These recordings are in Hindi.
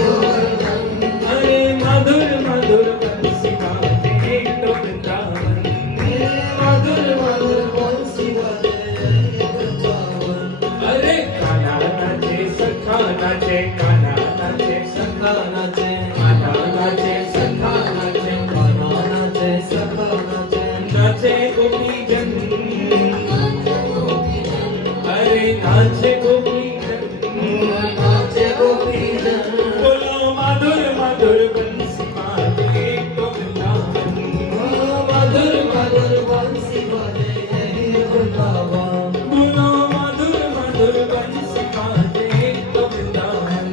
गोवर्धन, अरे मधुर मधुर बंसी बाजे तो वृंदावन, मधुर मधुर बंसी बाजे वृंदावन। अरे कान्हा नाचे सखा नाचे, कान्हा नाचे सखा नाचे, कान्हा नाचे सखा नाचे, कान्हा नाचे, सखा नाचे, नाचे गोपीजन, अरे नाचे गोपीजन, नाचे गोपीजन। बोलो मधुर मधुर बंसी बाजे तो वृंदावन, मधुर मधुर बंसी बाजे यही वृंदावन। बोलो मधुर मधुर बंसी बाजे तो वृंदावन।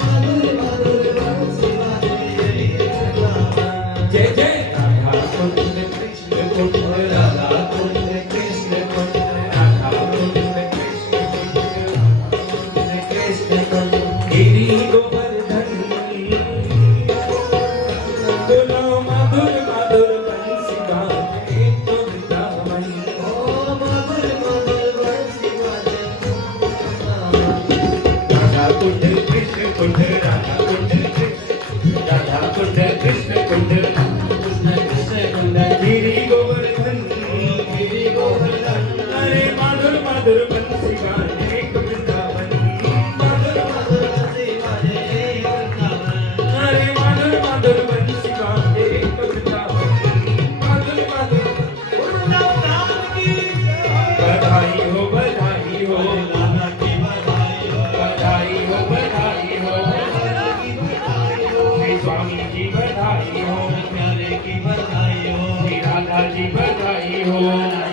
मधुर मधुर बंसी बाजे यही वृंदावन। जय जय राधा कुंड कृष्ण कुंड, राधा कुंड कृष्ण कुंड, राधा कुंड कृष्ण कुंड, कृष्ण कुंड। गिरि गोवर्धन, बोलो मधुर मधुर बंसी बाजे तो वृंदावन। मधुर मधुर बंसी बाजे वृंदावन। राधा कुंड कृष्ण कुंड, राधा कुंड कृष्ण, राधा कुंड कृष्ण कुंड, कृष्ण कृष्ण कुंड, गिरि गोवर्धन, गिरि गोवर्धन। अरे मधुर मधुर